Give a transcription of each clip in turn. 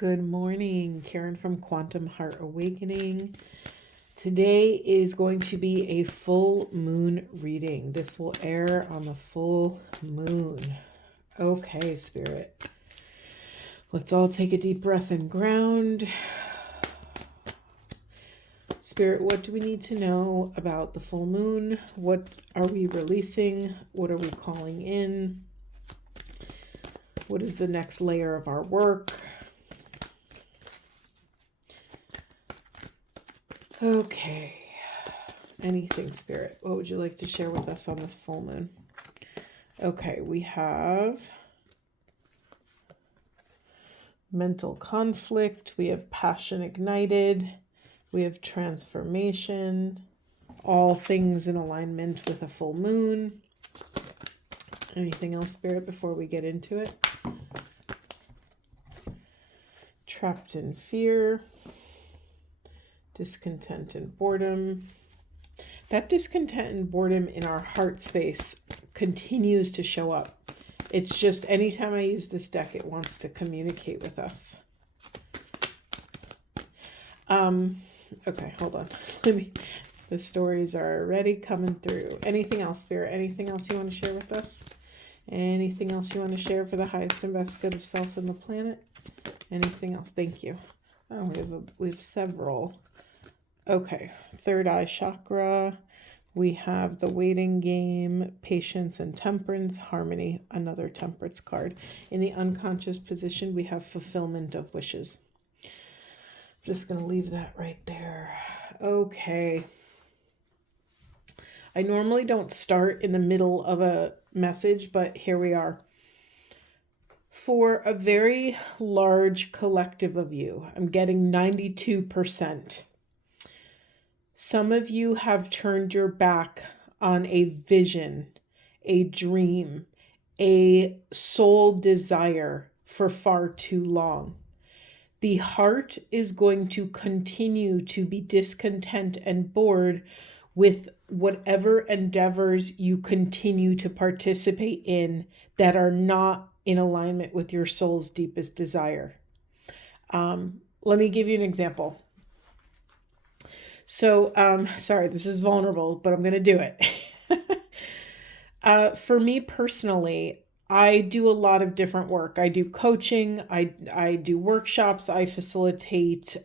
Good morning, Karen from Quantum Heart Awakening. Today is going to be a full moon reading. This will air on the full moon. Okay, Spirit. Let's all take a deep breath and ground. Spirit, what do we need to know about the full moon? What are we releasing? What are we calling in? What is the next layer of our work? Okay. Anything, Spirit. What would you like to share with us on this full moon? Okay, we have mental conflict. We have passion ignited. We have transformation. All things in alignment with a full moon. Anything else, Spirit, before we get into it? Trapped in fear. Discontent and boredom. That discontent and boredom in our heart space continues to show up. It's just anytime I use this deck, it wants to communicate with us. Okay, hold on. The stories are already coming through. Anything else, Spirit? Anything else you want to share with us? Anything else you want to share for the highest and best good of self and the planet? Anything else? Thank you. Oh, we have several. Okay, third eye chakra. We have the waiting game, patience and temperance, harmony, another temperance card. In the unconscious position, we have fulfillment of wishes. I'm just going to leave that right there. Okay. I normally don't start in the middle of a message, but here we are. For a very large collective of you, I'm getting 92%. Some of you have turned your back on a vision, a dream, a soul desire for far too long. The heart is going to continue to be discontent and bored with whatever endeavors you continue to participate in that are not in alignment with your soul's deepest desire. Let me give you an example. So, sorry, this is vulnerable, but I'm going to do it. For me personally, I do a lot of different work. I do coaching. I do workshops. I facilitate,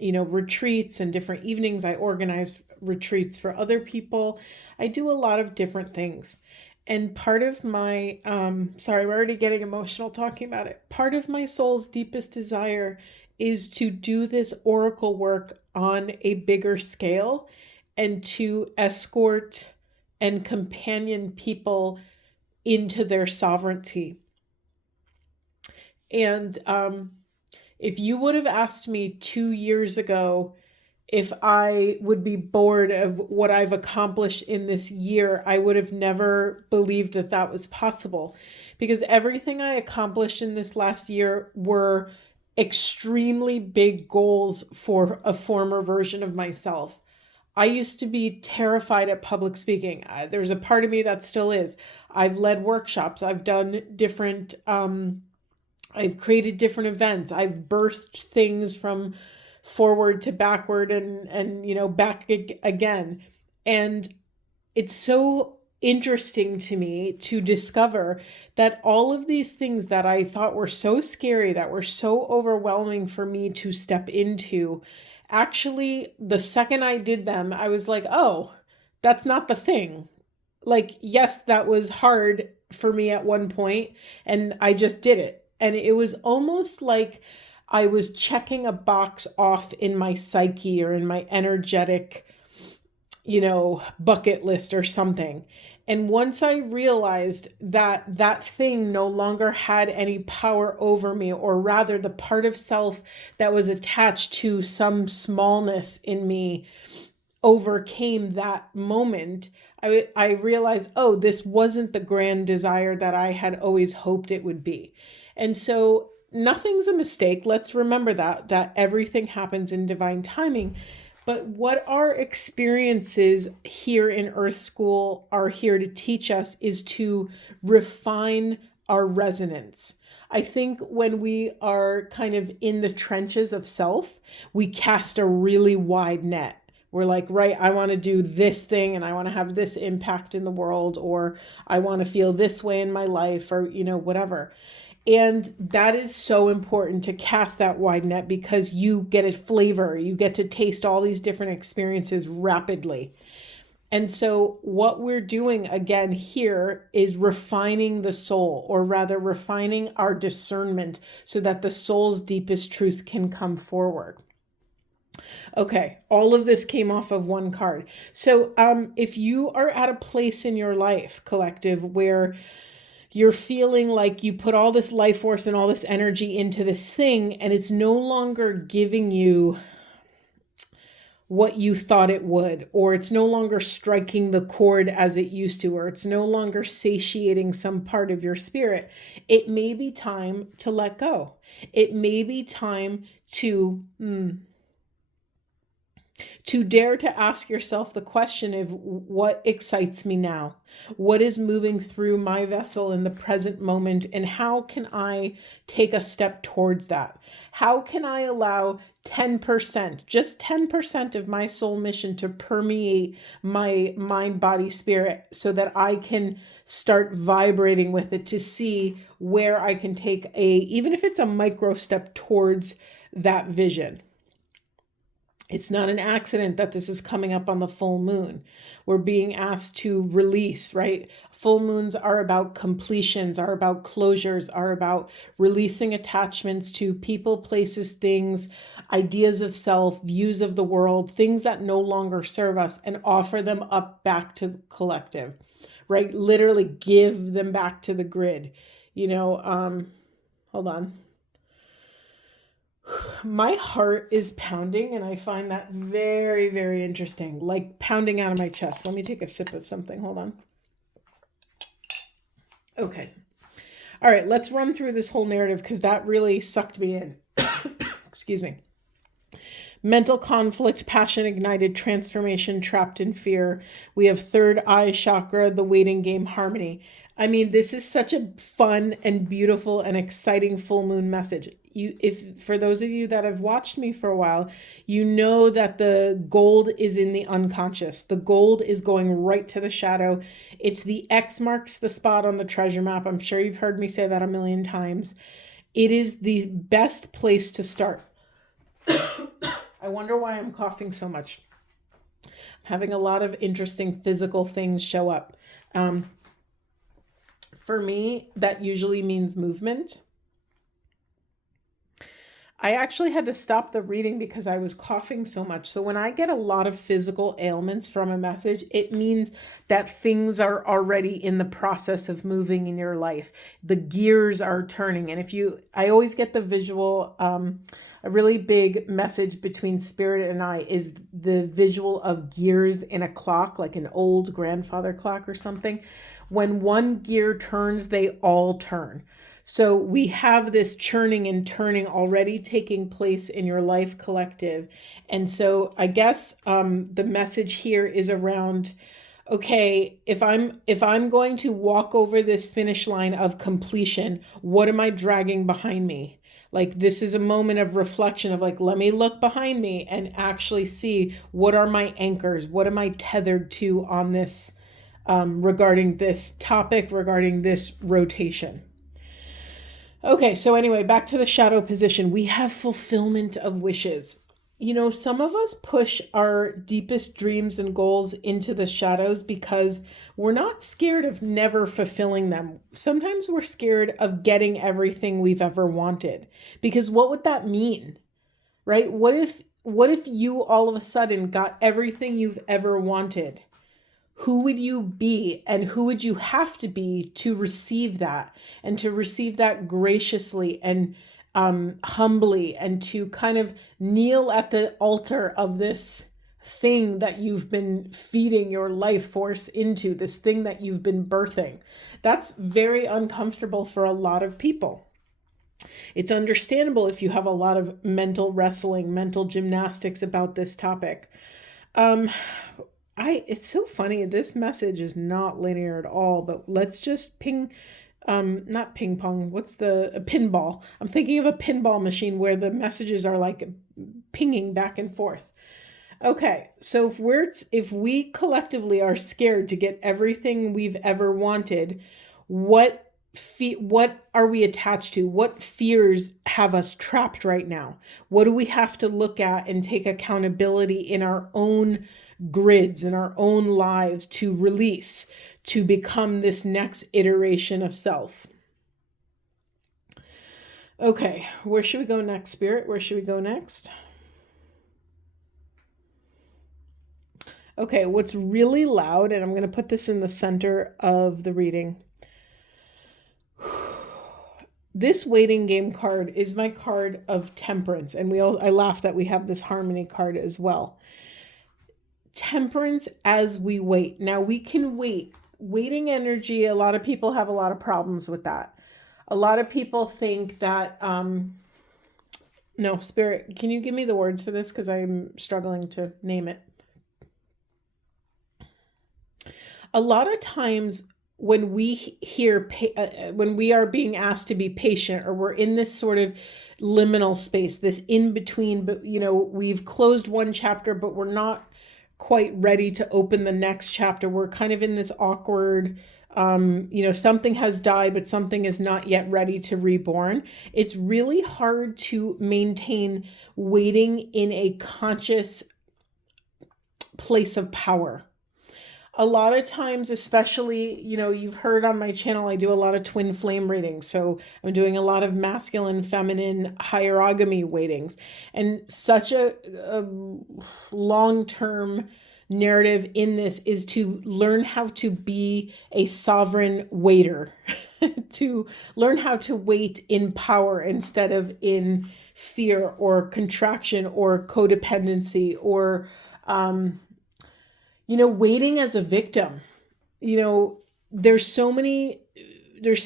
retreats and different evenings. I organize retreats for other people. I do a lot of different things. And part of my, sorry, I'm already getting emotional talking about it. Part of my soul's deepest desire is to do this oracle work on a bigger scale and to escort and companion people into their sovereignty. And if you would have asked me 2 years ago if I would be bored of what I've accomplished in this year, I would have never believed that that was possible, because everything I accomplished in this last year were extremely big goals for a former version of myself. I used to be terrified at public speaking. There's a part of me that still is. I've led workshops. I've done different, I've created different events. I've birthed things from forward to backward and back again. And it's so interesting to me to discover that all of these things that I thought were so scary, that were so overwhelming for me to step into, actually, the second I did them, I was like, oh, that's not the thing. Like, yes, that was hard for me at one point, and I just did it. And it was almost like I was checking a box off in my psyche or in my energetic, bucket list or something. And once I realized that that thing no longer had any power over me, or rather the part of self that was attached to some smallness in me overcame that moment, I realized, oh, this wasn't the grand desire that I had always hoped it would be. And so nothing's a mistake. Let's remember that everything happens in divine timing. But what our experiences here in Earth School are here to teach us is to refine our resonance. I think when we are kind of in the trenches of self, we cast a really wide net. We're like, right, I want to do this thing and I want to have this impact in the world, or I want to feel this way in my life, or, whatever. And that is so important to cast that wide net, because you get a flavor, you get to taste all these different experiences rapidly. And so what we're doing again here is refining the soul, or rather refining our discernment, so that the soul's deepest truth can come forward. Okay, all of this came off of one card. So if you are at a place in your life, collective, where you're feeling like you put all this life force and all this energy into this thing, and it's no longer giving you what you thought it would, or it's no longer striking the chord as it used to, or it's no longer satiating some part of your spirit, it may be time to let go. It may be time to dare to ask yourself the question of, what excites me now? What is moving through my vessel in the present moment? And how can I take a step towards that? How can I allow 10%, just 10% of my soul mission to permeate my mind, body, spirit, so that I can start vibrating with it, to see where I can take even if it's a micro step towards that vision. It's not an accident that this is coming up on the full moon. We're being asked to release, right? Full moons are about completions, are about closures, are about releasing attachments to people, places, things, ideas of self, views of the world, things that no longer serve us, and offer them up back to the collective, right? Literally give them back to the grid. Hold on. My heart is pounding, and I find that very, very interesting, like pounding out of my chest. Let me take a sip of something. Hold on. Okay. All right, let's run through this whole narrative, because that really sucked me in. Excuse me. Mental conflict, passion ignited, transformation, trapped in fear. We have third eye chakra, the waiting game, harmony. I mean, this is such a fun and beautiful and exciting full moon message. If for those of you that have watched me for a while, you know that the gold is in the unconscious. The gold is going right to the shadow. It's the X marks the spot on the treasure map. I'm sure you've heard me say that a million times. It is the best place to start. I wonder why I'm coughing so much. I'm having a lot of interesting physical things show up. For me, that usually means movement. I actually had to stop the reading because I was coughing so much. So when I get a lot of physical ailments from a message, it means that things are already in the process of moving in your life. The gears are turning. And I always get the visual, a really big message between spirit and I is the visual of gears in a clock, like an old grandfather clock or something. When one gear turns, they all turn. So we have this churning and turning already taking place in your life, collective. And so I guess the message here is around, okay, if I'm going to walk over this finish line of completion, what am I dragging behind me? Like, this is a moment of reflection of like, let me look behind me and actually see, what are my anchors? What am I tethered to on this regarding this topic, regarding this rotation? Okay, so anyway, back to the shadow position. We have fulfillment of wishes. Some of us push our deepest dreams and goals into the shadows because we're not scared of never fulfilling them. Sometimes we're scared of getting everything we've ever wanted. Because what would that mean? Right? What if you all of a sudden got everything you've ever wanted? Who would you be, and who would you have to be to receive that, and to receive that graciously and humbly, and to kind of kneel at the altar of this thing that you've been feeding your life force into, this thing that you've been birthing? That's very uncomfortable for a lot of people. It's understandable if you have a lot of mental wrestling, mental gymnastics about this topic. It's so funny. This message is not linear at all, but let's just ping not ping pong. What's a pinball? I'm thinking of a pinball machine where the messages are like pinging back and forth. Okay, so if we collectively are scared to get everything we've ever wanted, what what are we attached to? What fears have us trapped right now? What do we have to look at and take accountability in our own grids, in our own lives to release, to become this next iteration of self? Okay, where should we go next, Spirit? Where should we go next? Okay, what's really loud, and I'm going to put this in the center of the reading. This waiting game card is my card of temperance, and I laugh that we have this harmony card as well. Temperance as we wait. Now we can wait. Waiting energy, a lot of people have a lot of problems with that. A lot of people think that, no, Spirit, can you give me the words for this? Because I'm struggling to name it. A lot of times when we when we are being asked to be patient, or we're in this sort of liminal space, this in between, but we've closed one chapter, but we're not quite ready to open the next chapter. We're kind of in this awkward, something has died, but something is not yet ready to reborn. It's really hard to maintain waiting in a conscious place of power. A lot of times, especially, you've heard on my channel, I do a lot of twin flame readings. So I'm doing a lot of masculine, feminine, hierogamy readings. And such a long-term narrative in this is to learn how to be a sovereign waiter, to learn how to wait in power instead of in fear or contraction or codependency or, waiting as a victim. There's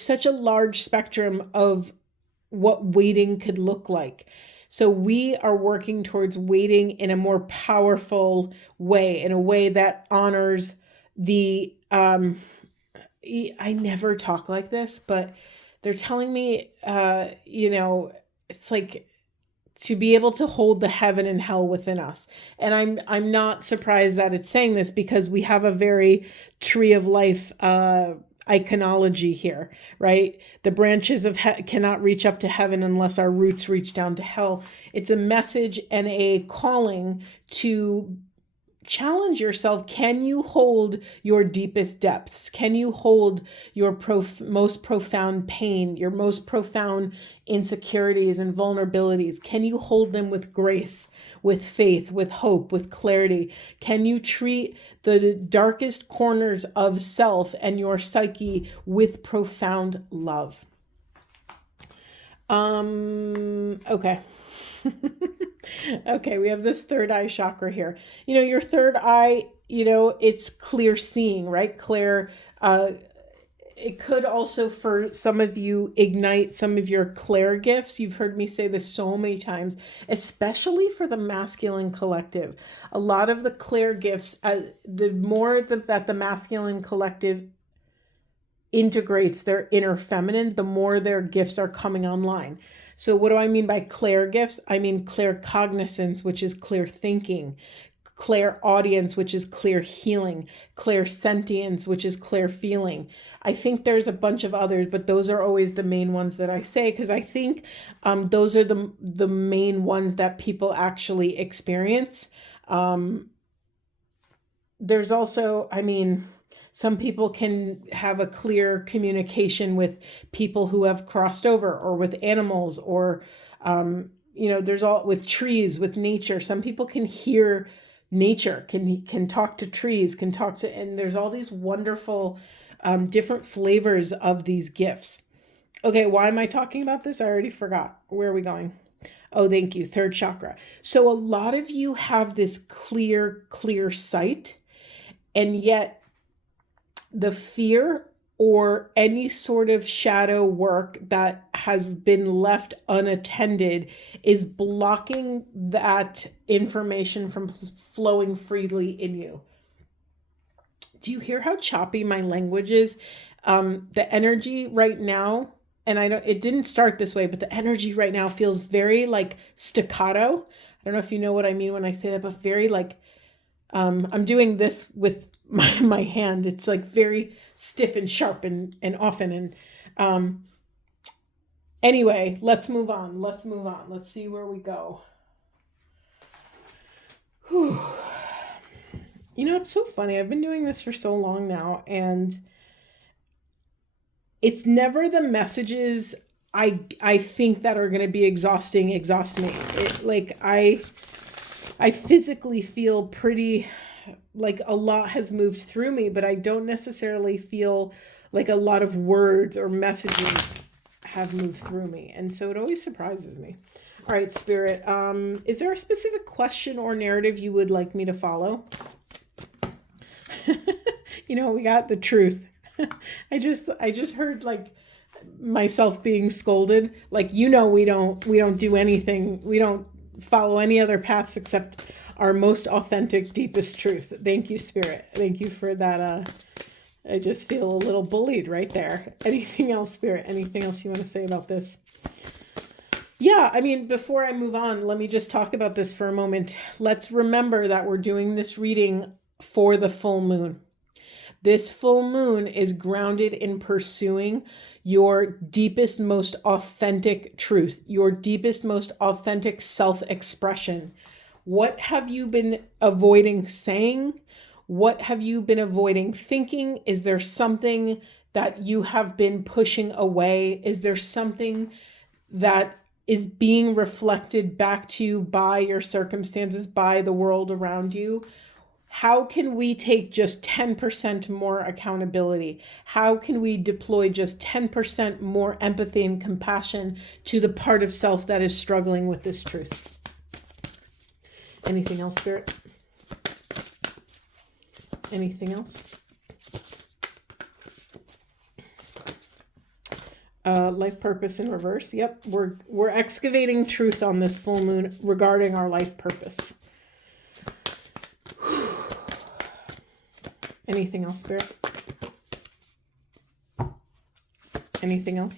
such a large spectrum of what waiting could look like. So we are working towards waiting in a more powerful way, in a way that honors the, I never talk like this, but they're telling me, it's like, to be able to hold the heaven and hell within us. And I'm not surprised that it's saying this, because we have a very tree of life iconology here, right? The branches of cannot reach up to heaven unless our roots reach down to hell. It's a message and a calling to challenge yourself. Can you hold your deepest depths? Can you hold your most profound pain, your most profound insecurities and vulnerabilities? Can you hold them with grace, with faith, with hope, with clarity? Can you treat the darkest corners of self and your psyche with profound love? Okay. Okay, we have this third eye chakra here. Your third eye, it's clear seeing, right? Clear, it could also, for some of you, ignite some of your clair gifts. You've heard me say this so many times, especially for the masculine collective. A lot of the clair gifts, the more that the masculine collective integrates their inner feminine, the more their gifts are coming online. So what do I mean by clair gifts? I mean claircognizance, which is clear thinking, clairaudience, which is clear healing, clairsentience, which is clear feeling. I think there's a bunch of others, but those are always the main ones that I say, because I think those are the main ones that people actually experience. There's also, some people can have a clear communication with people who have crossed over, or with animals, or, there's all with trees, with nature. Some people can hear nature, can talk to trees, and there's all these wonderful, different flavors of these gifts. Okay, why am I talking about this? I already forgot. Where are we going? Oh, thank you. Third chakra. So a lot of you have this clear sight, and yet the fear or any sort of shadow work that has been left unattended is blocking that information from flowing freely in you. Do you hear how choppy my language is? The energy right now, and it didn't start this way, but the energy right now feels very like staccato. I don't know if you know what I mean when I say that, but very like, I'm doing this with my hand. It's like very stiff and sharp and often. And anyway, let's move on. Let's see where we go. Whew. You know, it's so funny. I've been doing this for so long now, and it's never the messages I think that are going to be exhaust me. I physically feel pretty like a lot has moved through me, but I don't necessarily feel like a lot of words or messages have moved through me. And so it always surprises me. All right, Spirit, is there a specific question or narrative you would like me to follow? You know, we got the truth. I just heard like myself being scolded. Like, you know, we don't do anything. We don't follow any other paths except our most authentic, deepest truth. Thank you, Spirit. Thank you for that. I just feel a little bullied right there. Anything else, Spirit? Anything else you want to say about this? Yeah, I mean, before I move on, let me just talk about this for a moment. Let's remember that we're doing this reading for the full moon. This full moon is grounded in pursuing your deepest, most authentic truth, your deepest, most authentic self-expression. What have you been avoiding saying? What have you been avoiding thinking? Is there something that you have been pushing away? Is there something that is being reflected back to you by your circumstances, by the world around you? How can we take just 10% more accountability? How can we deploy just 10% more empathy and compassion to the part of self that is struggling with this truth? Anything else, Spirit? Anything else? Life purpose in reverse. Yep, we're excavating truth on this full moon regarding our life purpose. Anything else, Spirit? Anything else?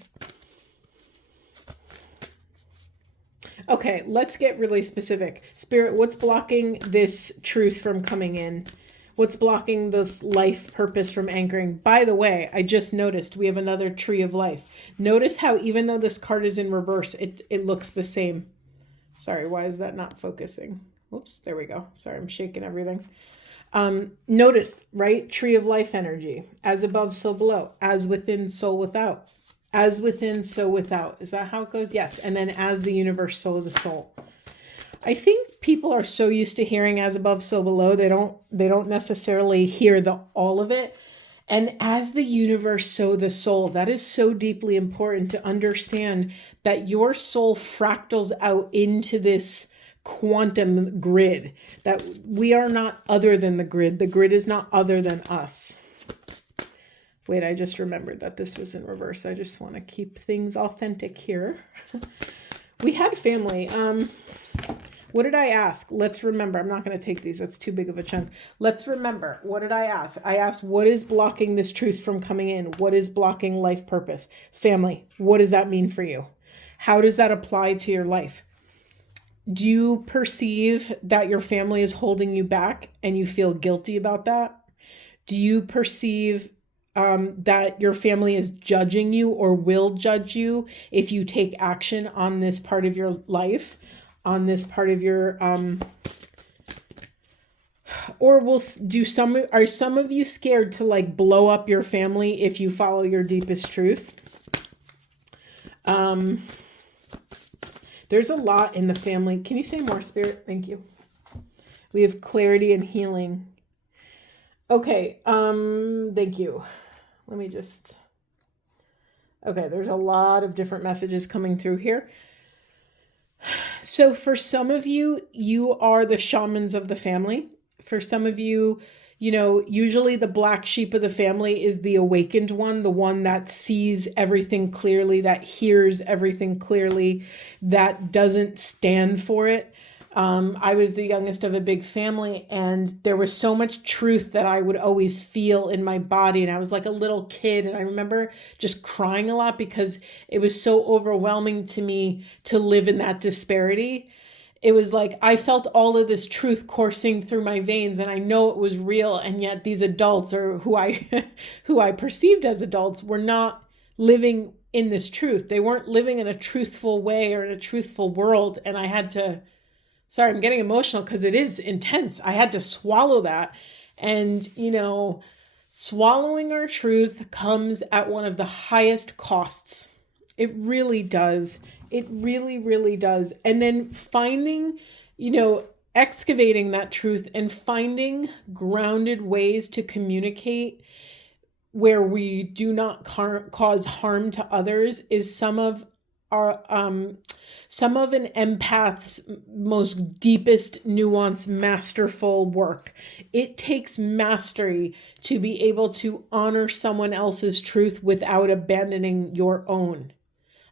Okay, let's get really specific. Spirit, what's blocking this truth from coming in? What's blocking this life purpose from anchoring? By the way, I just noticed we have another tree of life. Notice how even though this card is in reverse, it looks the same. Sorry, why is that not focusing? Oops, there we go. Sorry, I'm shaking everything. Notice, right? Tree of life energy. As above, so below. As within, so without. As within, so without. Is that how it goes? Yes. And then as the universe, so the soul. I think people are so used to hearing as above, so below, they don't necessarily hear all of it. And as the universe, so the soul. That is so deeply important to understand that your soul fractals out into this quantum grid, that we are not other than the grid. The grid is not other than us. Wait, I just remembered that this was in reverse. I just want to keep things authentic here. We had family. What did I ask? Let's remember. I'm not going to take these. That's too big of a chunk. Let's remember. What did I ask? I asked, what is blocking this truth from coming in? What is blocking life purpose? Family. What does that mean for you? How does that apply to your life? Do you perceive that your family is holding you back and you feel guilty about that? Do you perceive that your family is judging you or will judge you if you take action on this part of your life, on this part of your, or are some of you scared to like blow up your family if you follow your deepest truth? There's a lot in the family. Can you say more, Spirit? Thank you. We have clarity and healing. Okay. Thank you. Let me just, okay. There's a lot of different messages coming through here. So for some of you, you are the shamans of the family. For some of you, usually the black sheep of the family is the awakened one, the one that sees everything clearly, that hears everything clearly, that doesn't stand for it. I was the youngest of a big family, and there was so much truth that I would always feel in my body. And I was like a little kid, and I remember just crying a lot because it was so overwhelming to me to live in that disparity. It was like I felt all of this truth coursing through my veins, and I know it was real, and yet these adults, or who I who I perceived as adults, were not living in this truth. They weren't living in a truthful way or in a truthful world. And I had to, sorry, I'm getting emotional because it is intense. I had to swallow that. And, swallowing our truth comes at one of the highest costs. It really does. It really, really does. And then finding, excavating that truth and finding grounded ways to communicate where we do not cause harm to others is some of an empath's most deepest, nuanced, masterful work. It takes mastery to be able to honor someone else's truth without abandoning your own.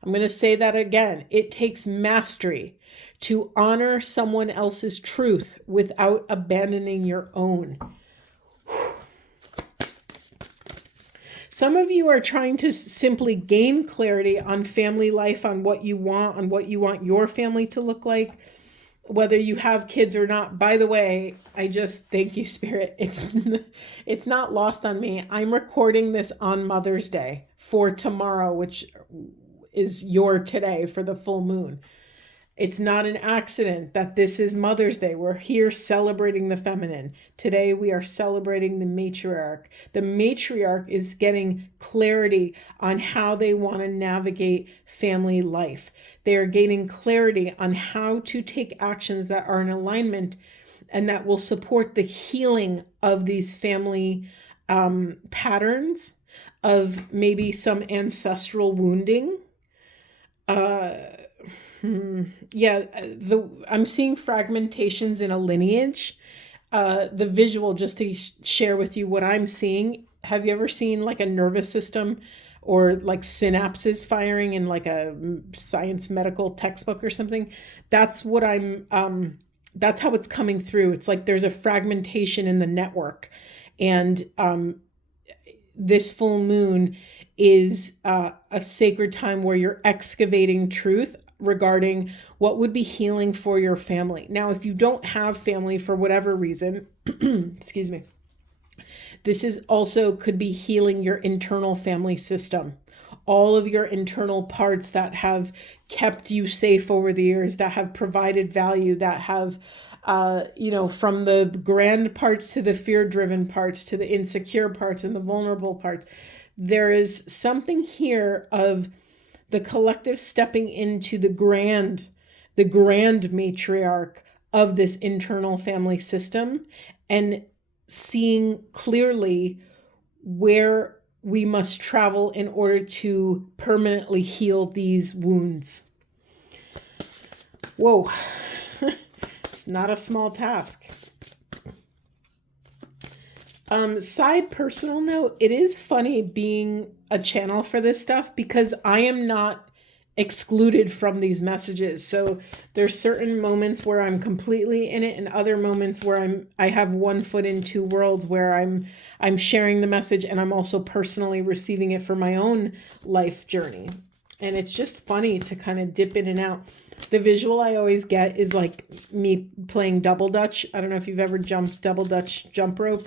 I'm going to say that again. It takes mastery to honor someone else's truth without abandoning your own. Some of you are trying to simply gain clarity on family life, on what you want your family to look like, whether you have kids or not. By the way, I just thank you, Spirit. It's not lost on me. I'm recording this on Mother's Day for tomorrow, which is your today for the full moon. It's not an accident that this is Mother's Day. We're here celebrating the feminine. Today we are celebrating the matriarch. The matriarch is getting clarity on how they want to navigate family life. They are gaining clarity on how to take actions that are in alignment and that will support the healing of these family patterns of maybe some ancestral wounding. I'm seeing fragmentations in a lineage. The visual, just to share with you what I'm seeing. Have you ever seen like a nervous system or like synapses firing in like a science medical textbook or something? That's what that's how it's coming through. It's like there's a fragmentation in the network. And this full moon is a sacred time where you're excavating truth regarding what would be healing for your family. Now, if you don't have family for whatever reason, excuse me, this is also could be healing your internal family system. All of your internal parts that have kept you safe over the years, that have provided value, that have, from the grand parts to the fear-driven parts to the insecure parts and the vulnerable parts. There is something here of the collective stepping into the grand matriarch of this internal family system and seeing clearly where we must travel in order to permanently heal these wounds. Whoa, it's not a small task. Side personal note, it is funny being a channel for this stuff because I am not excluded from these messages. So there's certain moments where I'm completely in it and other moments where I have one foot in two worlds where I'm sharing the message and I'm also personally receiving it for my own life journey. And it's just funny to kind of dip in and out. The visual I always get is like me playing double dutch. I don't know if you've ever jumped double dutch jump rope.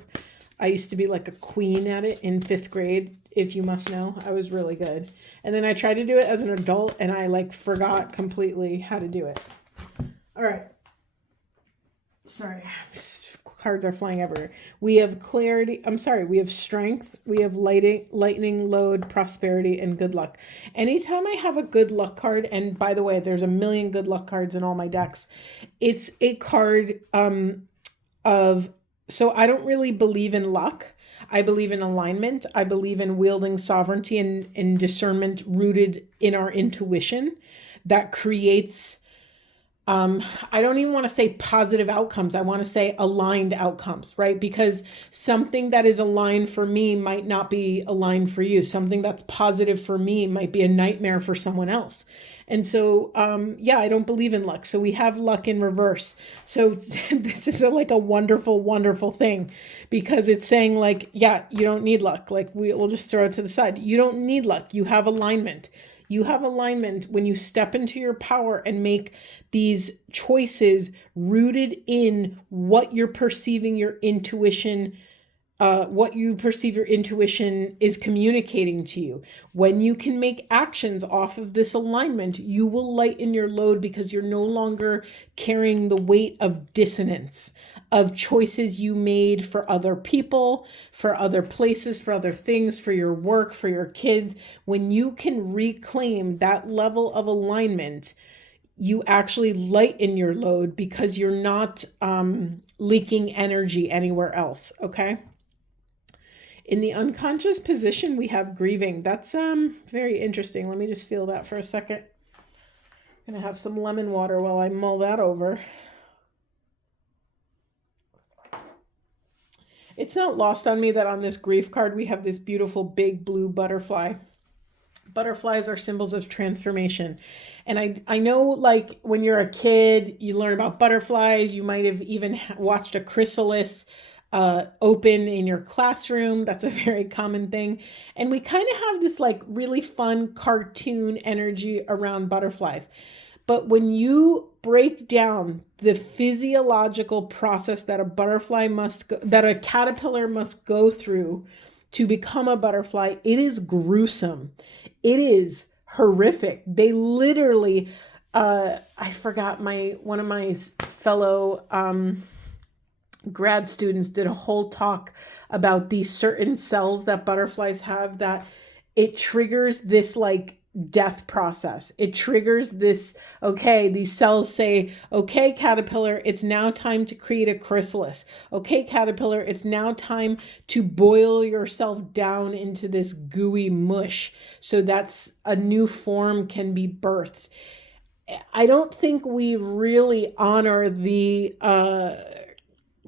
I used to be like a queen at it in 5th grade, if you must know. I was really good. And then I tried to do it as an adult and I forgot completely how to do it. All right. Sorry, cards are flying everywhere. We have clarity. We have strength. We have lightning, load, prosperity, and good luck. Anytime I have a good luck card, and by the way, there's a million good luck cards in all my decks. It's a card so I don't really believe in luck. I believe in alignment. I believe in wielding sovereignty and discernment rooted in our intuition that creates I don't even want to say positive outcomes. I want to say aligned outcomes, right? Because something that is aligned for me might not be aligned for you. Something that's positive for me might be a nightmare for someone else. And so, yeah, I don't believe in luck. So we have luck in reverse. So this is like a wonderful, wonderful thing, because it's saying like, yeah, you don't need luck. Like we'll just throw it to the side. You don't need luck. You have alignment. You have alignment when you step into your power and make these choices rooted in what you're perceiving your intuition, what you perceive your intuition is communicating to you. When you can make actions off of this alignment, you will lighten your load, because you're no longer carrying the weight of dissonance, of choices you made for other people, for other places, for other things, for your work, for your kids. When you can reclaim that level of alignment, you actually lighten your load, because you're not leaking energy anywhere else. Okay. In the unconscious position, we have grieving. That's very interesting. Let me just feel that for a second. I'm gonna have some lemon water while I mull that over. It's not lost on me that on this grief card we have this beautiful big blue butterfly. Butterflies are symbols of transformation. And I know, like, when you're a kid, you learn about butterflies. You might have even watched a chrysalis open in your classroom. That's a very common thing. And we kind of have this like really fun cartoon energy around butterflies. But when you break down the physiological process that a butterfly must go, that a caterpillar must go through to become a butterfly, it is gruesome. It is horrific. They literally, I forgot, one of my fellow grad students did a whole talk about these certain cells that butterflies have, that it triggers this like death process. It triggers this, okay, these cells say, okay, caterpillar, it's now time to create a chrysalis. Okay, caterpillar, it's now time to boil yourself down into this gooey mush so that's a new form can be birthed. I don't think we really honor the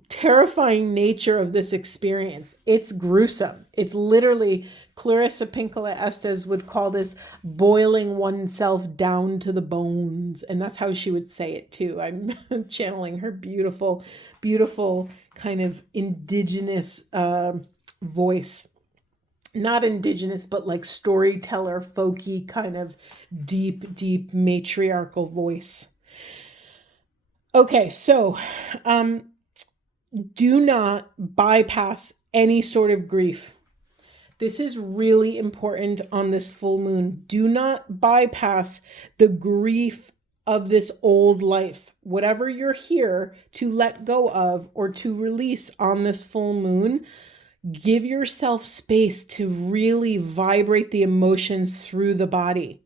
terrifying nature of this experience. It's gruesome. It's literally, Clarissa Pinkola Estes would call this boiling oneself down to the bones. And that's how she would say it too. I'm channeling her beautiful, beautiful kind of indigenous voice. Not indigenous, but like storyteller, folky kind of deep, deep matriarchal voice. Okay, so do not bypass any sort of grief. This is really important on this full moon. Do not bypass the grief of this old life. Whatever you're here to let go of or to release on this full moon, give yourself space to really vibrate the emotions through the body,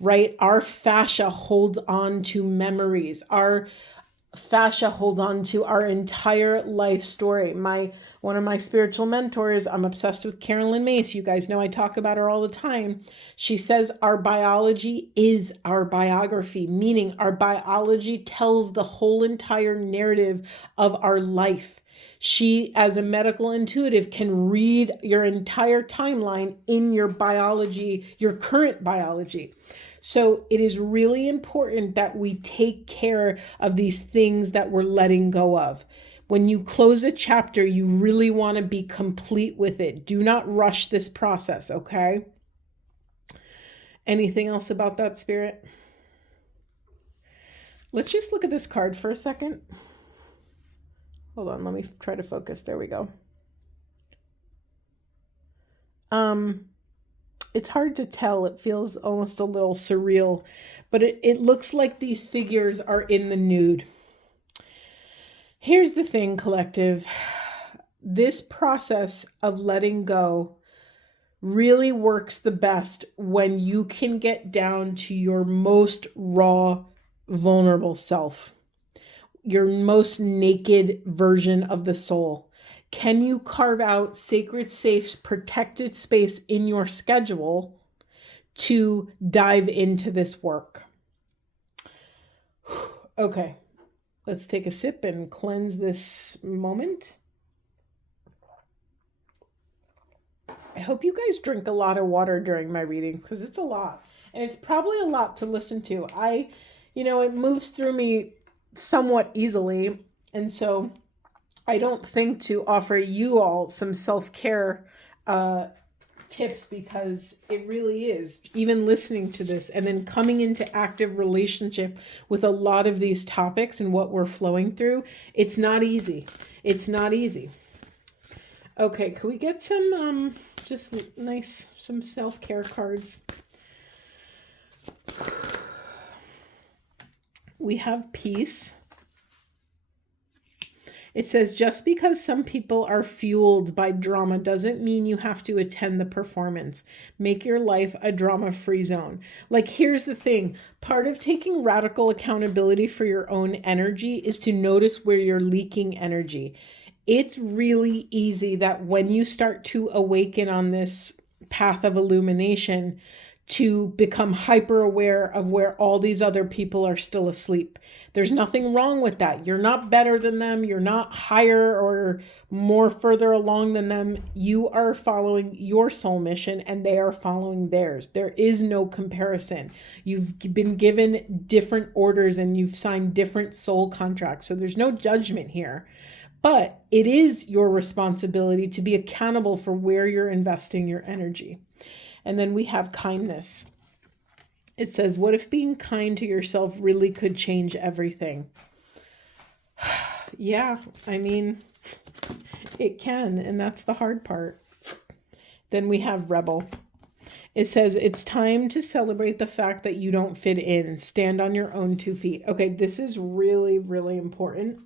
right? Our fascia holds on to memories. Our fascia hold on to our entire life story. One of my spiritual mentors, I'm obsessed with Carolyn Mace. You guys know I talk about her all the time. She says our biology is our biography, meaning our biology tells the whole entire narrative of our life. She, as a medical intuitive, can read your entire timeline in your biology, your current biology. So it is really important that we take care of these things that we're letting go of. When you close a chapter, you really want to be complete with it. Do not rush this process, okay? Anything else about that, Spirit? Let's just look at this card for a second. Hold on, let me try to focus. There we go. It's hard to tell. It feels almost a little surreal, but it looks like these figures are in the nude. Here's the thing, collective. This process of letting go really works the best when you can get down to your most raw, vulnerable self, your most naked version of the soul. Can you carve out sacred, safe, protected space in your schedule to dive into this work? Okay, let's take a sip and cleanse this moment. I hope you guys drink a lot of water during my readings because it's a lot. And it's probably a lot to listen to. It moves through me somewhat easily. And so I don't think to offer you all some self-care tips, because it really is, even listening to this and then coming into active relationship with a lot of these topics and what we're flowing through, it's not easy. It's not easy. Okay, can we get some just nice some self-care cards? We have peace. It says, just because some people are fueled by drama doesn't mean you have to attend the performance. Make your life a drama-free zone. Like, here's the thing. Part of taking radical accountability for your own energy is to notice where you're leaking energy. It's really easy that when you start to awaken on this path of illumination, to become hyper aware of where all these other people are still asleep. There's nothing wrong with that. You're not better than them. You're not higher or more further along than them. You are following your soul mission and they are following theirs. There is no comparison. You've been given different orders and you've signed different soul contracts. So there's no judgment here. But it is your responsibility to be accountable for where you're investing your energy. And then we have kindness. It says, what if being kind to yourself really could change everything? Yeah, I mean, it can, and that's the hard part. Then we have rebel. It says, it's time to celebrate the fact that you don't fit in. Stand on your own 2 feet. Okay, this is really, really important.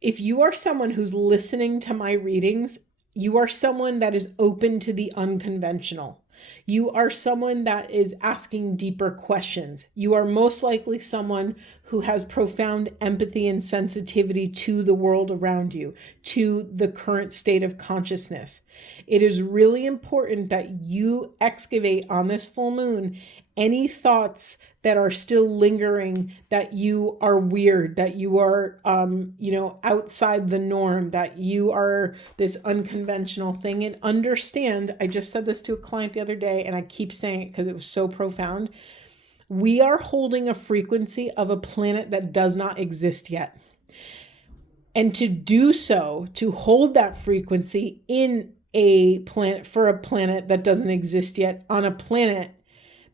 If you are someone who's listening to my readings, you are someone that is open to the unconventional. You are someone that is asking deeper questions. You are most likely someone who has profound empathy and sensitivity to the world around you, to the current state of consciousness. It is really important that you excavate on this full moon any thoughts that are still lingering, that you are weird, that you are, outside the norm, that you are this unconventional thing. And understand, I just said this to a client the other day, and I keep saying it because it was so profound. We are holding a frequency of a planet that does not exist yet. And to do so, to hold that frequency in a planet, for a planet that doesn't exist yet, on a planet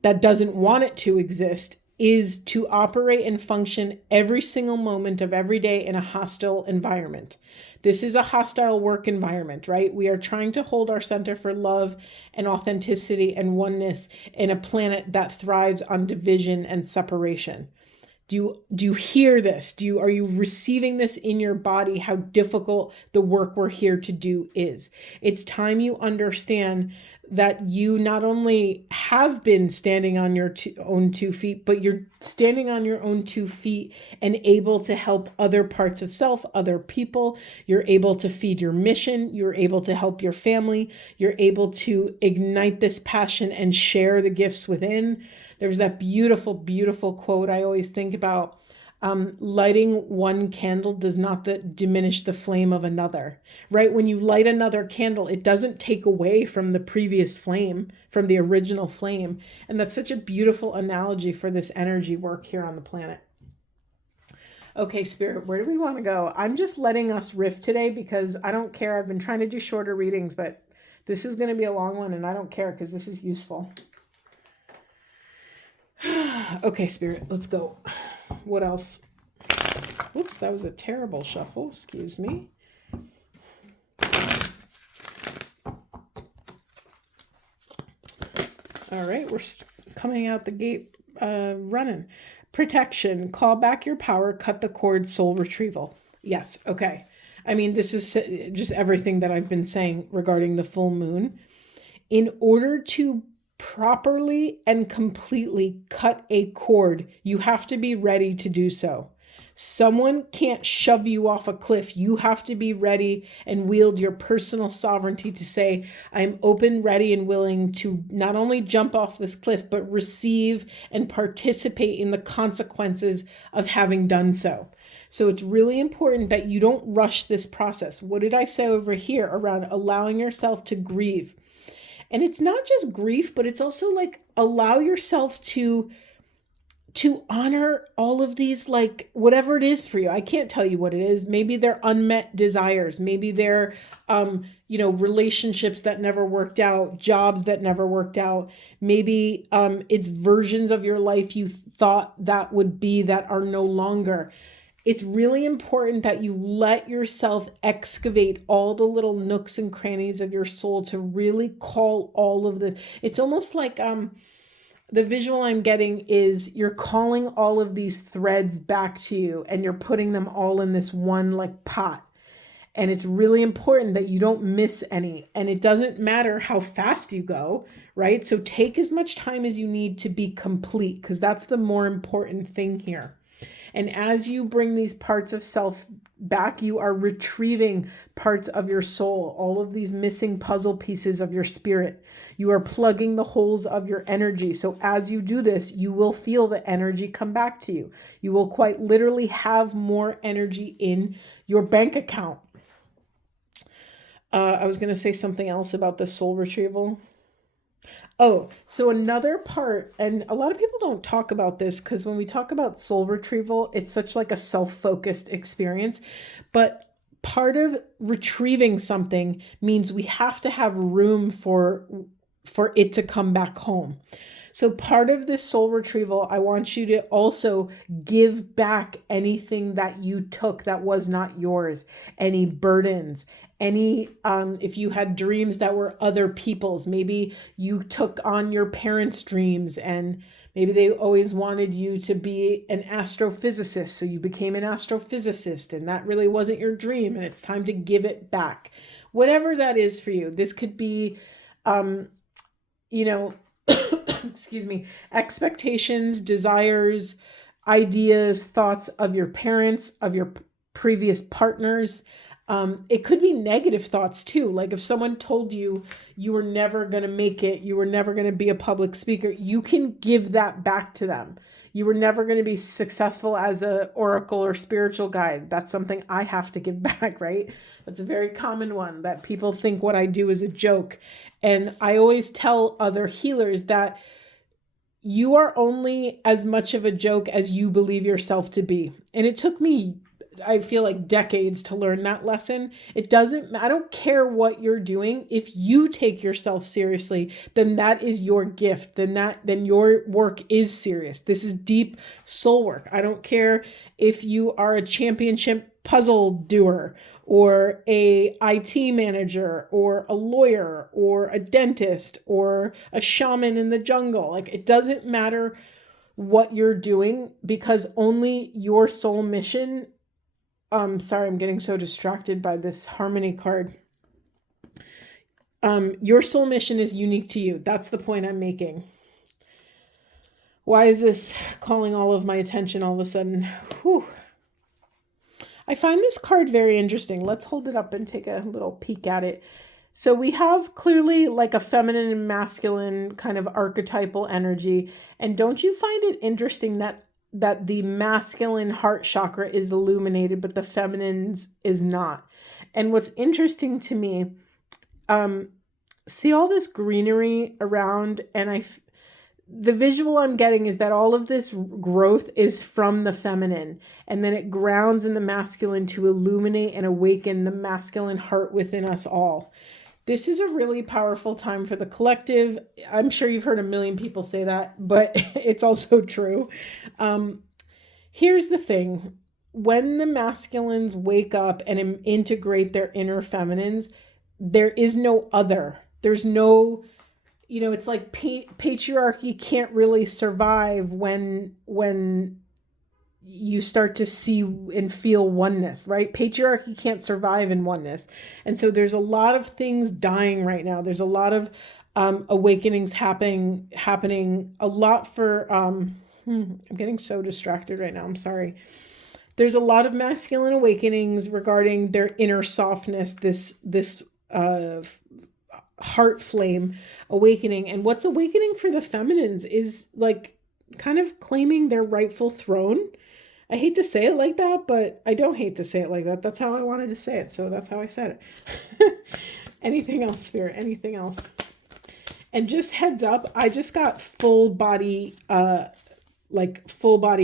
that doesn't want it to exist, is to operate and function every single moment of every day in a hostile environment. This is a hostile work environment, right? We are trying to hold our center for love and authenticity and oneness in a planet that thrives on division and separation. Do you hear this? Are you receiving this in your body, how difficult the work we're here to do is? It's time you understand that you not only have been standing on your own 2 feet, but you're standing on your own 2 feet and able to help other parts of self, other people. You're able to feed your mission. You're able to help your family. You're able to ignite this passion and share the gifts within. There's that beautiful, beautiful quote I always think about. Lighting one candle does not diminish the flame of another, right? When you light another candle, it doesn't take away from the previous flame, from the original flame. And that's such a beautiful analogy for this energy work here on the planet. Okay, Spirit, where do we want to go? I'm just letting us riff today because I don't care. I've been trying to do shorter readings, but this is going to be a long one and I don't care because this is useful. Okay, Spirit, let's go. What else? Whoops, that was a terrible shuffle. Excuse me. All right, we're coming out the gate running. Protection, call back your power, cut the cord, soul retrieval. Yes, okay. I mean, this is just everything that I've been saying regarding the full moon. In order to properly and completely cut a cord, you have to be ready to do so. Someone can't shove you off a cliff. You have to be ready and wield your personal sovereignty to say, I'm open, ready, and willing to not only jump off this cliff, but receive and participate in the consequences of having done so. So it's really important that you don't rush this process. What did I say over here around allowing yourself to grieve? And it's not just grief, but it's also like allow yourself to honor all of these, like whatever it is for you. I can't tell you what it is. Maybe they're unmet desires. Maybe they're, relationships that never worked out, jobs that never worked out. Maybe it's versions of your life you thought that would be that are no longer. It's really important that you let yourself excavate all the little nooks and crannies of your soul to really call all of this. It's almost like the visual I'm getting is you're calling all of these threads back to you and you're putting them all in this one like pot. And it's really important that you don't miss any. And it doesn't matter how fast you go, right? So take as much time as you need to be complete, because that's the more important thing here. And as you bring these parts of self back, you are retrieving parts of your soul, all of these missing puzzle pieces of your spirit. You are plugging the holes of your energy. So as you do this, you will feel the energy come back to you. You will quite literally have more energy in your bank account. I was going to say something else about the soul retrieval. Oh, so another part, and a lot of people don't talk about this because when we talk about soul retrieval, it's such like a self-focused experience. But part of retrieving something means we have to have room for it to come back home. So part of this soul retrieval, I want you to also give back anything that you took that was not yours, any burdens, any, if you had dreams that were other people's, maybe you took on your parents' dreams and maybe they always wanted you to be an astrophysicist. So you became an astrophysicist and that really wasn't your dream and it's time to give it back. Whatever that is for you. This could be, excuse me, expectations, desires, ideas, thoughts of your parents, of your previous partners. It could be negative thoughts too. Like if someone told you you were never going to make it, you were never going to be a public speaker, you can give that back to them. You were never going to be successful as an oracle or spiritual guide. That's something I have to give back, right? That's a very common one that people think what I do is a joke. And I always tell other healers that you are only as much of a joke as you believe yourself to be. And it took me, I feel like, decades to learn that lesson. I don't care what you're doing. If you take yourself seriously, then that is your gift. Then your work is serious. This is deep soul work. I don't care if you are a championship puzzle doer or a IT manager or a lawyer or a dentist or a shaman in the jungle. Like, it doesn't matter what you're doing, because only your soul mission. Sorry, I'm getting so distracted by this harmony card. Your soul mission is unique to you. That's the point I'm making. Why is this calling all of my attention all of a sudden? Whew. I find this card very interesting. Let's hold it up and take a little peek at it. So we have clearly like a feminine and masculine kind of archetypal energy. And don't you find it interesting that the masculine heart chakra is illuminated, but the feminine's is not? And what's interesting to me, see all this greenery around, and the visual I'm getting is that all of this growth is from the feminine, and then it grounds in the masculine to illuminate and awaken the masculine heart within us all. This is a really powerful time for the collective. I'm sure you've heard a million people say that, but it's also true. Here's the thing. When the masculines wake up and integrate their inner feminines, there is no other. There's no, it's like patriarchy can't really survive when you start to see and feel oneness, right? Patriarchy can't survive in oneness. And so there's a lot of things dying right now. There's a lot of awakenings happening a lot for, I'm getting so distracted right now. I'm sorry. there's a lot of masculine awakenings regarding their inner softness, this heart flame awakening. And what's awakening for the feminines is like kind of claiming their rightful throne. I hate to say it like that, but I don't hate to say it like that. That's how I wanted to say it, so that's how I said it. Anything else, Spirit? Anything else? And just heads up, I just got full body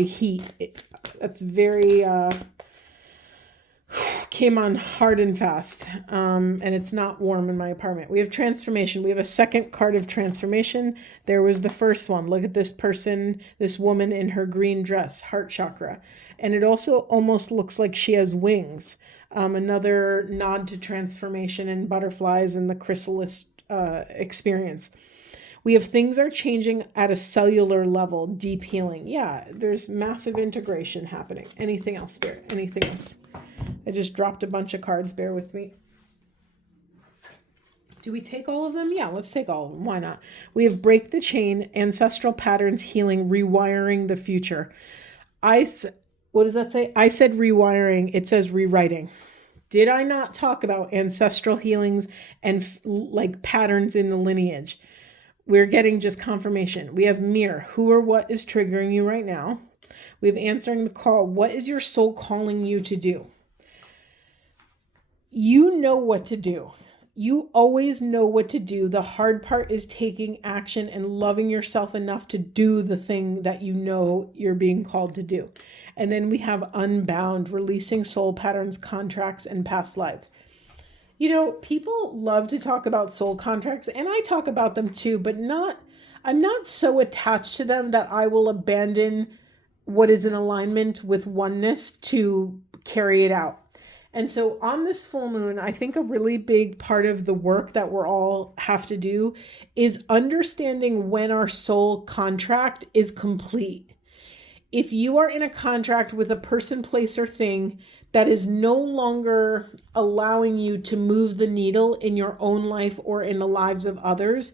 heat. That's very came on hard and fast, and it's not warm in my apartment. We have transformation. We have a second card of transformation. There was the first one. Look at this person, this woman in her green dress, heart chakra. And it also almost looks like she has wings. Another nod to transformation and butterflies and the chrysalis experience. We have things are changing at a cellular level, deep healing. Yeah, there's massive integration happening. Anything else, Spirit? Anything else? I just dropped a bunch of cards. Bear with me. Do we take all of them? Yeah, let's take all of them. Why not? We have break the chain, ancestral patterns, healing, rewiring the future. What does that say? I said rewiring. It says rewriting. Did I not talk about ancestral healings and like patterns in the lineage? We're getting just confirmation. We have mirror. Who or what is triggering you right now? We have answering the call. What is your soul calling you to do? You know what to do. You always know what to do. The hard part is taking action and loving yourself enough to do the thing that you know you're being called to do. And then we have unbound, releasing soul patterns, contracts, and past lives. You know, people love to talk about soul contracts, and I talk about them too, but I'm not so attached to them that I will abandon what is in alignment with oneness to carry it out. And so on this full moon, I think a really big part of the work that we're all have to do is understanding when our soul contract is complete. If you are in a contract with a person, place, or thing that is no longer allowing you to move the needle in your own life or in the lives of others,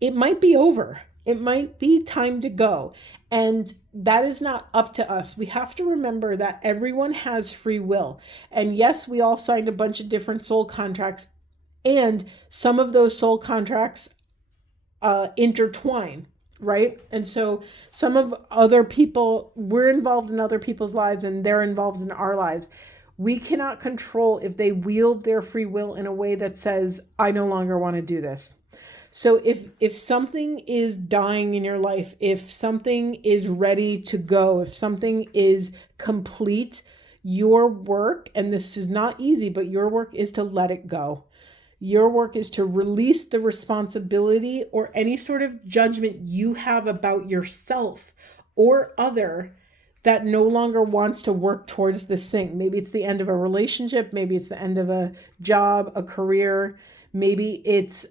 it might be over. It might be time to go. And that is not up to us. We have to remember that everyone has free will. And yes, we all signed a bunch of different soul contracts, and some of those soul contracts intertwine, right? And so some of other people, we're involved in other people's lives and they're involved in our lives. We cannot control if they wield their free will in a way that says, I no longer want to do this. So if something is dying in your life, if something is ready to go, if something is complete, your work, and this is not easy, but your work is to let it go. Your work is to release the responsibility or any sort of judgment you have about yourself or other that no longer wants to work towards this thing. Maybe it's the end of a relationship. Maybe it's the end of a job, a career. Maybe it's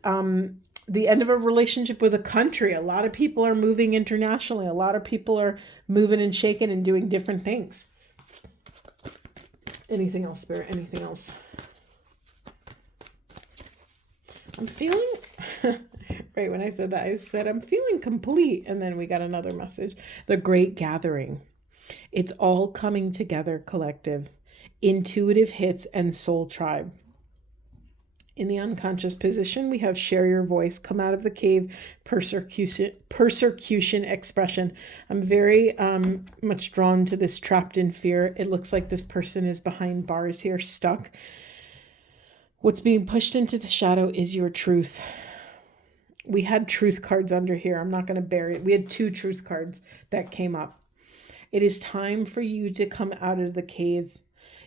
the end of a relationship with a country. A lot of people are moving internationally. A lot of people are moving and shaking and doing different things. Anything else, Spirit? Anything else? I'm feeling, right when I said that, I said, I'm feeling complete. And then we got another message. The Great Gathering. It's all coming together, collective. Intuitive hits and soul tribe. In the unconscious position, we have share your voice, come out of the cave, persecution expression. I'm very much drawn to this trapped in fear. It looks like this person is behind bars here, stuck. What's being pushed into the shadow is your truth. We had truth cards under here. I'm not going to bury it. We had 2 truth cards that came up. It is time for you to come out of the cave.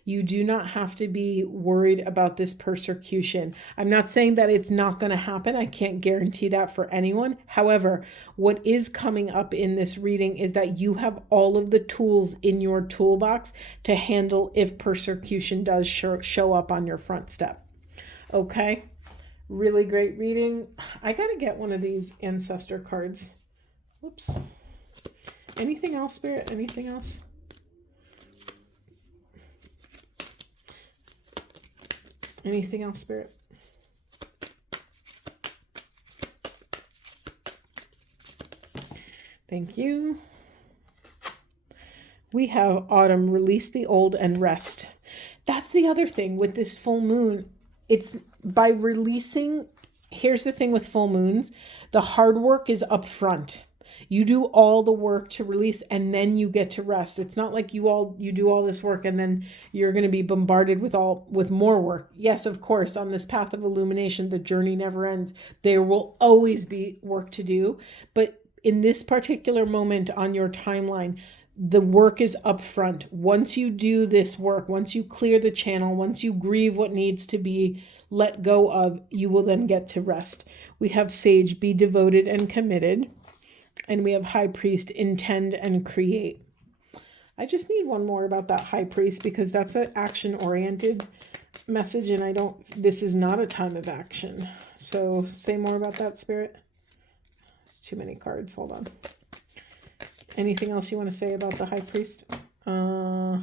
You do not have to be worried about this persecution. I'm not saying that it's not going to happen. I can't guarantee that for anyone. However, what is coming up in this reading is that you have all of the tools in your toolbox to handle if persecution does show up on your front step. Okay? Really great reading. I got to get one of these ancestor cards. Whoops. Anything else, Spirit? Anything else? Anything else, Spirit? Thank you. We have autumn, release the old and rest. That's the other thing with this full moon. It's by releasing. Here's the thing with full moons, the hard work is up front. You do all the work to release and then you get to rest. It's not like you do all this work and then you're going to be bombarded with more work. Yes, of course, on this path of illumination, the journey never ends. There will always be work to do, but in this particular moment on your timeline, the work is up front. Once you do this work, once you clear the channel, once you grieve what needs to be let go of, you will then get to rest. We have sage, be devoted and committed. And we have high priest, intend and create. I just need one more about that high priest because that's an action-oriented message and this is not a time of action. So say more about that, Spirit. It's too many cards. Hold on. Anything else you want to say about the high priest? All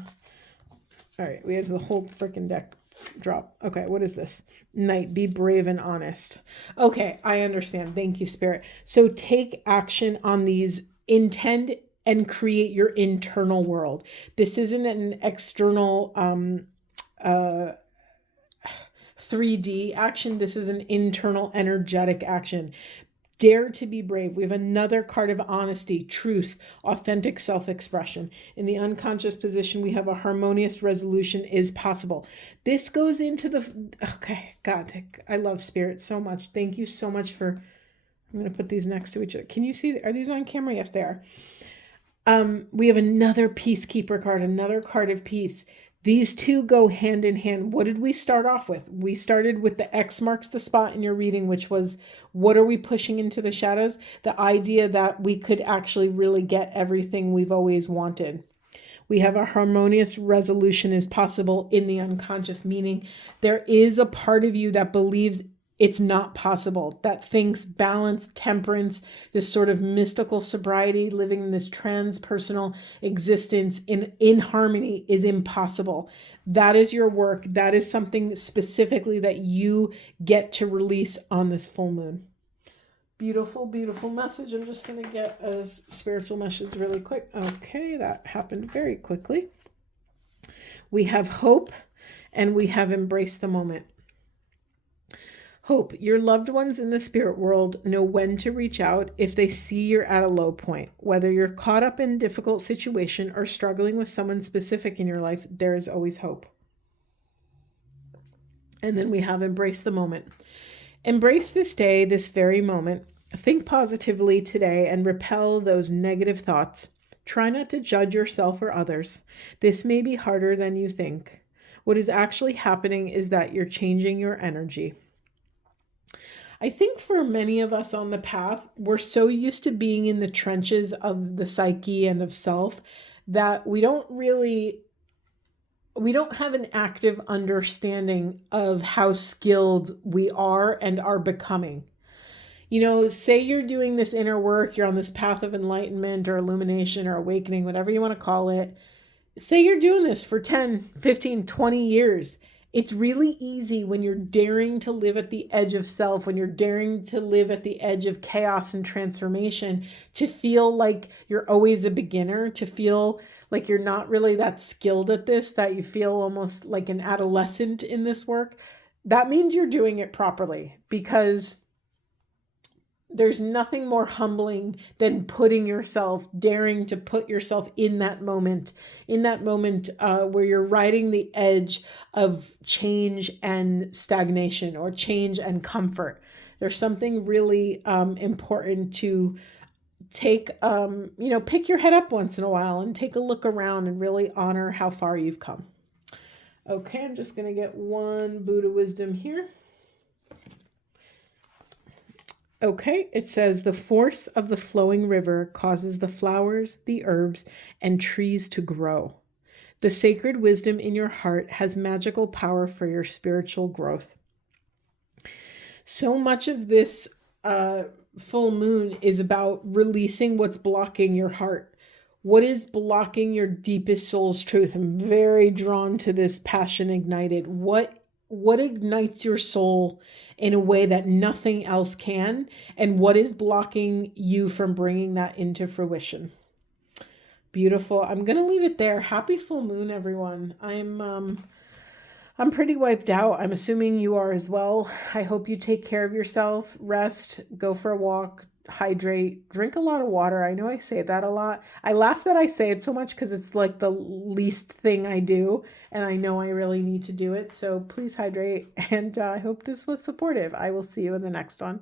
right, we have the whole freaking deck drop. Okay, what is this? Knight, be brave and honest. Okay, I understand. Thank you, Spirit. So take action on these. Intend and create your internal world. This isn't an external 3D action. This is an internal energetic action. Dare to be brave. We have another card of honesty, truth, authentic self-expression. In the unconscious position, we have a harmonious resolution is possible. This goes into okay, God, I love Spirit so much. Thank you so much for, I'm going to put these next to each other. Can you see, are these on camera? Yes, they are. We have another peacekeeper card, another card of peace. These two go hand in hand. What did we start off with? We started with the X marks the spot in your reading, which was, what are we pushing into the shadows? The idea that we could actually really get everything we've always wanted. We have a harmonious resolution is possible in the unconscious, meaning there is a part of you that believes it's not possible, that thinks balance, temperance, this sort of mystical sobriety, living in this transpersonal existence in harmony is impossible. That is your work. That is something specifically that you get to release on this full moon. Beautiful, beautiful message. I'm just going to get a spiritual message really quick. Okay, that happened very quickly. We have hope and we have embraced the moment. Hope. Your loved ones in the spirit world know when to reach out if they see you're at a low point. Whether you're caught up in a difficult situation or struggling with someone specific in your life, there is always hope. And then we have embrace the moment. Embrace this day, this very moment. Think positively today and repel those negative thoughts. Try not to judge yourself or others. This may be harder than you think. What is actually happening is that you're changing your energy. I think for many of us on the path, we're so used to being in the trenches of the psyche and of self that we don't have an active understanding of how skilled we are and are becoming. You know, say you're doing this inner work, you're on this path of enlightenment or illumination or awakening, whatever you want to call it. Say you're doing this for 10, 15, 20 years. It's really easy when you're daring to live at the edge of self, when you're daring to live at the edge of chaos and transformation, to feel like you're always a beginner, to feel like you're not really that skilled at this, that you feel almost like an adolescent in this work. That means you're doing it properly, because there's nothing more humbling than daring to put yourself in that moment where you're riding the edge of change and stagnation, or change and comfort. There's something really important to take, pick your head up once in a while and take a look around and really honor how far you've come. Okay, I'm just going to get one Buddha wisdom here. Okay, it says, the force of the flowing river causes the flowers, the herbs, and trees to grow. The sacred wisdom in your heart has magical power for your spiritual growth. So much of this full moon is about releasing what's blocking your heart. What is blocking your deepest soul's truth? I'm very drawn to this passion ignited. What ignites your soul in a way that nothing else can? And what is blocking you from bringing that into fruition? Beautiful. I'm going to leave it there. Happy full moon, everyone. I'm pretty wiped out. I'm assuming you are as well. I hope you take care of yourself, rest, go for a walk, hydrate, drink a lot of water. I know I say that a lot. I laugh that I say it so much because it's like the least thing I do, and I know I really need to do it. So please hydrate, and I hope this was supportive. I will see you in the next one.